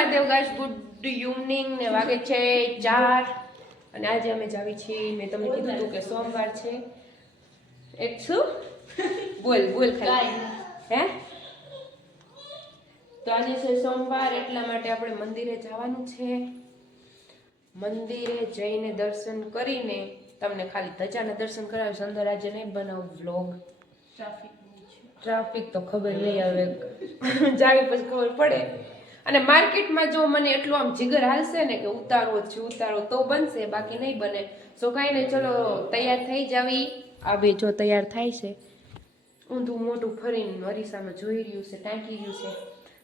Mahadev guys, good evening ને વાગે છે 4 અને આજે અમે જાવી છીએ. મેં તમને કીધું હતું કે સોમવાર છે. એક શું બોલ ખાલી હે તો આજે છે સોમવાર, એટલા માટે આપણે મંદિરે જવાનું છે. મંદિરે જઈને દર્શન કરીને તમને ખાલી ધજાના દર્શન કરાવીશ. અંદર આજે નહીં બનાવું વ્લોગ. ટ્રાફિક તો ખબર નહીં આવે, જાવી પછી ખબર પડે. અને માર્કેટમાં જો મને એટલું આમ જીગર હાલશે ને કે ઉતારો તો બનશે, બાકી નહીં બને. સો કાંઈ નહીં, ચલો તૈયાર થઈ જાવી. આ બે જો તૈયાર થાય છે, ઊંધું મોટું ફરીને અરીસામાં જોઈ રહ્યું છે, ટાંકી રહ્યું છે.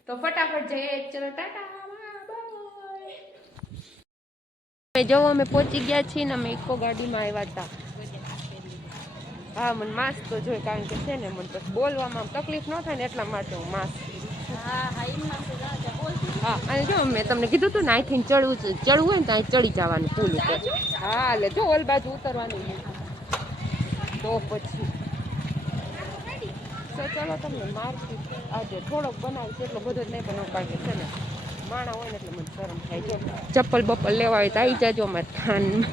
તો ફટાફટ જઈએ. ચલો ટાટા બાય. જો અમે પહોંચી ગયા છીએ ને, અમે ઇકો ગાડીમાં આવ્યા હતા. હા, મને માસ્ક તો જોઈએ, કારણ કે છે ને મને પછી બોલવામાં તકલીફ ન થાય ને એટલા માટે હું માસ્ક. હા, અને જો મેં તમને કીધું હતું ને, અહીંથી ચડવું હોય ને તો અહીં ચડી જવાનું પુલ ઉપર. હા, એટલે જો ઓલ બાજુ ઉતરવાનું તો પછી ચાલો તમને માર્કેટ આજે થોડોક બનાવીશ, એટલો બધો જ નહીં બનાવું, કારણ કે છે ને માણા હોય ને એટલે મને શરમ થાય. જો ચપ્પલ બપ્પલ લેવા હોય તો આવી જાજો અમારે થાનમાં.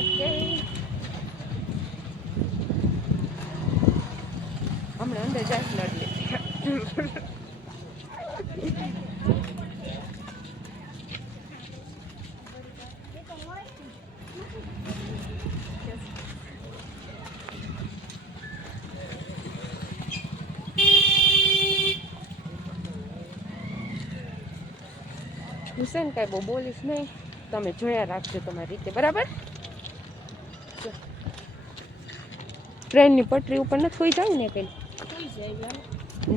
ઓકે, હમણાં અંદર જાય ને એટલે હુસેન કાંઈ બહુ બોલીશ નહીં, તમે જોયા રાખજો તમારી રીતે, બરાબર? ટ્રેનની પટરી ઉપર નથી ખોઈ જાવ ને કઈ?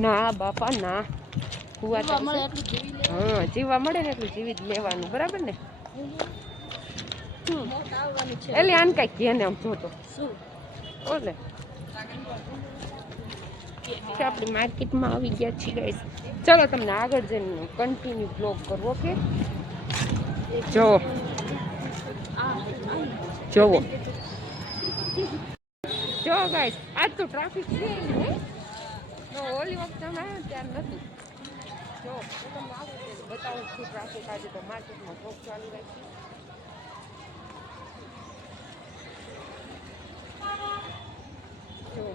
ના બાપા ના, હા જીવવા મળે ને એટલું જીવી જ લેવાનું, બરાબર ને? એટલે આને કઈ કે ને આમ જોતો ઓલે આપણી માર્કેટમાં આવી ગયા છીએ ગાઈસ. ચલો તમને આગળ જઈને કન્ટિન્યુ બ્લોગ કરવો. ઓકે, જોવો જો ગાઈસ, આજ તો ટ્રાફિક છે ને, ઓલી વખતે અમે આવ્યા ત્યારે નહોતું. જો હું તમને આગળ બતાવું છું ટ્રાફિક. આજે તો માર્કેટમાં બ્લોગ ચાલુ રાખી. જો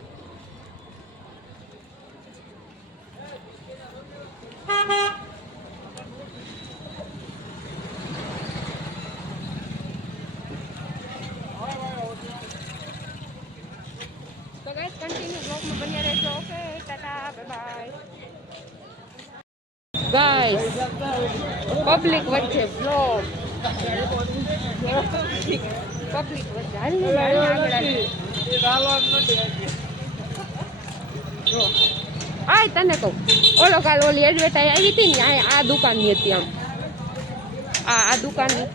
તો ગાઈસ, કન્ટિન્યુ બ્લોગમાં બન્યા રહેજો. Okay, Tata bye bye. Guys, public વચ્ચે બ્લોગ, પબ્લિક વચ્ચે આય તને કહું, ઓલો કાલ ઓલી એડવર્ટાઈઝ આવી હતી ને, આ દુકાનની હતી. આમ આ દુકાનની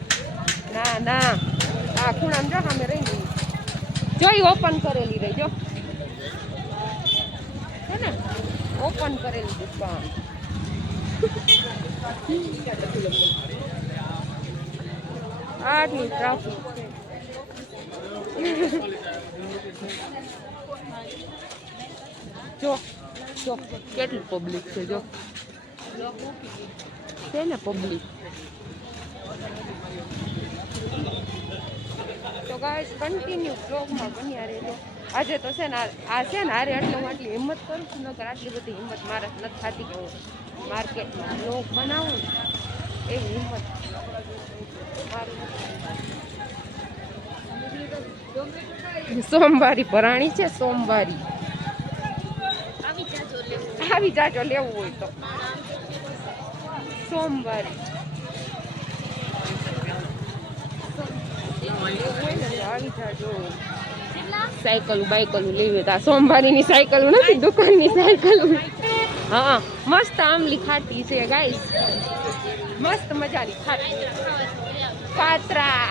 ના આ ખૂણામાં જો સામે રહી જોઈ, ઓપન કરેલી રહી, જો છે ને ઓપન કરેલી દુકાન. આટલી ટ્રાફિક જો કેટલું પબ્લિક છે. જો છે ને પબ્લિક. તો ગાઈસ, કન્ટિન્યુ બ્લોગમાં બન્યા રહેજો. આજે તો છે ને આ છે ને હારે એટલે હું આટલી હિંમત કરું છું, નકર આટલી બધી હિંમત મારે નથી થતી કે હું માર્કેટમાં બ્લોગ બનાવું એવી હિંમત મારી. સોમવારી ભરાણી છે, સોમવારી આવી જાજો લેવું હોય તો. સોમવારી આવી જાજો. સાયકલ બાયકલ લેવી હતા. સોમવારીની સાયકલ નથી, દુકાનની સાયકલ. હા, મસ્ત આમલી ખાટી છે ગાઈસ, મસ્ત મજાની ખાટી પાત્રા.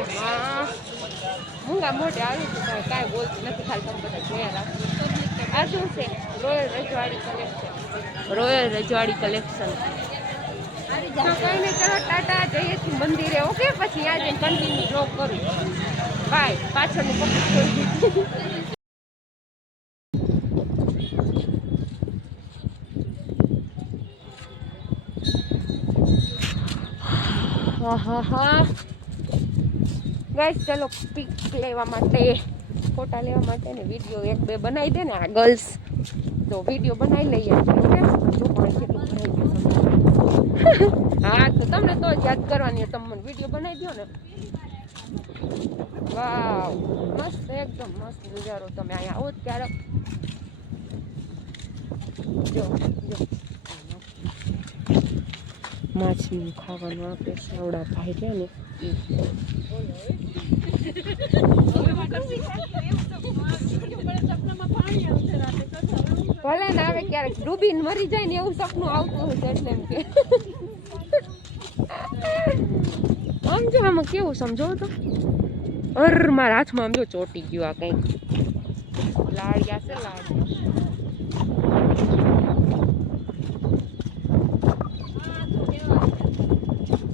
એમાં મૂંગા મોઢે આવી છે કાંઈ બોલતી નથી, ખાલી તમે બધા જોયા રાખો. આ શું છે? રોયલ રજવાડી કલેક્શન. રોયલ રજવાડી કલેક્શન. તો કઈ નહીં, ચલો ટાટા, જઈએ છીએ મંદિરે. ઓકે, પછી ત્યાં જઈને કન્ટિન્યુ બ્લોગ કરું. બાય. પાછળનું પબ્લિક જોઈ દીધું. હા ગાઈસ, ચલો પિક લેવા માટે, ફોટા લેવા માટે ને વિડીયો એક બે બનાવી દે ને આ ગર્લ્સ, તો વિડીયો બનાવી લઈએ. ઓકે, જો પણ કેટલું બનાવી દો. હા, તો તમને તો યાદ કરવાની, તમે મને વિડીયો બનાવી દો ને. વાવ, મસ્ત, એકદમ મસ્ત નજારો. તમે અહીંયા આવો ક્યારેક. જો માછલી ખાવાનું આપે છે આવડા ભાઈ છે ને. ભલે ને આવે ક્યારેક ડૂબીને મરી જાય ને એવું સપનું આવતું હોય છે, એટલે એમ કે સમજો આમાં કેવું સમજો તો. મારા હાથમાં આમ જો ચોટી ગયું આ કંઈક લાડિયા છે, લાડિયા.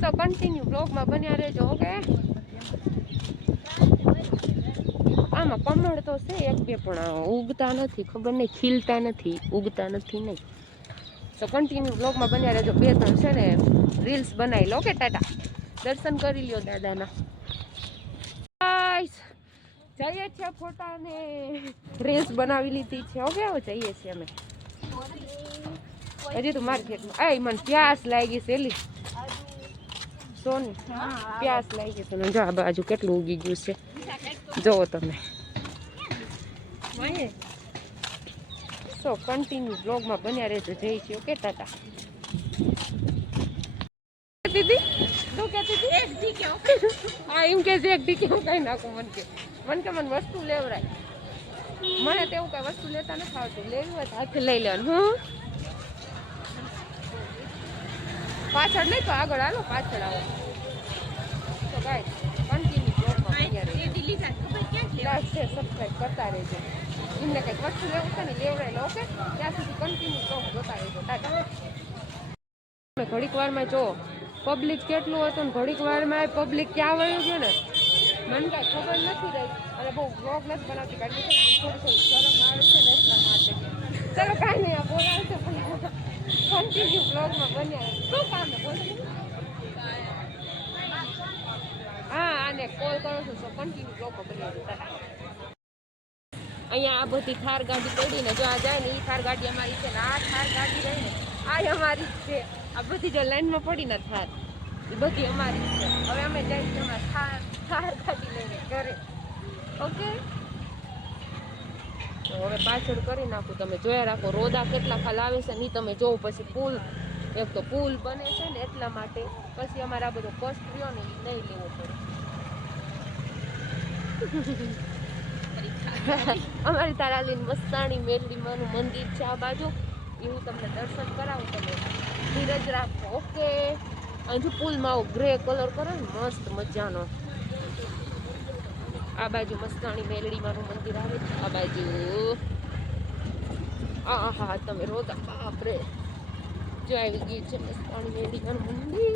તો કન્ટિન્યુ બ્લોગમાં બન્યા રહેજો. ઓકે, આમાં કમળ તો છે એક બે, પણ ઉગતા નથી, ખબર નહીં, ખીલતા નથી, ઉગતા નથી નહીં. તો કન્ટિન્યુ બ્લોગમાં બન્યા રહેજો. બે ત્રણ છે ને રીલ્સ બનાવી લો. ઓકે, ટાટા, દર્શન કરી લ્યો દાદાના. જઈએ છીએ ફોટા ને રીલ્સ બનાવી લીધી છે. ઓકે, જઈએ છીએ અમે હજી તો માર્કેટમાં. આ મને પ્યાસ લાગી છે, એલી સોની પ્યાસ લાગી છે. જો આ બાજુ કેટલું ઉગી ગયું છે, જોવો તમે. સો કન્ટિન્યુ બ્લોગમાં બન્યા રહેજો. જઈ છીએ. ઓકે, ટાટા. દીદી શું કહેતી હતી? હા, એમ કે છે એક ટીકી હું કઈ નાખું. મને વસ્તુ લેવરાય. મને તેવું કઈ વસ્તુ લેતા નથી આવતું. લેવું હોય તો હાથે લઈ લેવાનું. હું પાછળ નહીં તો આગળ હાલો, પાછળ આવો. તો ગાઈસ, કન્ટિન્યુ બ્લોગમાં બન્યા રહેજો. સબસ્ક્રાઇબ કરતા રહેજો. એમને કંઈક વસ્તુ લેવું છે ને લેવડાય લો. ઓકે, ત્યાં સુધી કન્ટિન્યુ બ્લોગ જોતા રહેજો. ટાટા. ઘડીક વારમાં જો પબ્લિક કેટલું હતું ને ઘડીક વારમાં પબ્લિક ક્યાં વયું ગયું ને મને કાંઈ ખબર નથી રહી. અને બહુ બ્લોગ નથી બનાવતી, કારણ કે થોડી શરમ આવે છે ને એટલા માટે. ચલો કાંઈ નહીં, આ બોલાવશે પણ કન્ટિન્યુ બ્લોગમાં બન્યા. શું કામ છે બોલ? હા, આને કોલ કરો છો તો કન્ટિન્યુ બ્લોગમાં બન્યા છે. અહીંયા આ બધી થાર ગાડી પડીને જો આ જાય ને, એ થાર ગાડી અમારી છે ને, આ થાર ગાડી રહી ને આ અમારી છે. આ બધી જો લાઈનમાં પડી ને થાર, એ બધી અમારી છે. હવે અમે જઈશું અમારા થાર ગાડી લઈને ઘરે. ઓકે, તો હવે પાછળ કરી નાખું. તમે જોયા રાખો. રોદા કેટલા ખાલ આવે છે ને તમે જોવો. પછી પુલ, એક તો પુલ બને છે ને એટલા માટે પછી અમારે આ બધો કષ્ટ રહ્યો ને એ નહીં લેવો પડે. અમારી તારાલીન મસ્તાણી મેરડીમાનું મંદિર છે આ બાજુ. એવું તમને દર્શન કરાવું. તમે ધીરજ રાખો. ઓકે, હજુ પુલમાં આવો ગ્રે કલર કરે ને મસ્ત મજાનો. આ બાજુ મસ્તાણી મેલડીમાનું મંદિર આવે છે. આ બાજુ હા તમે રોદા બાપરે જો આવી ગયું છે મસ્તાણી મેલડીમાનું મંદિર.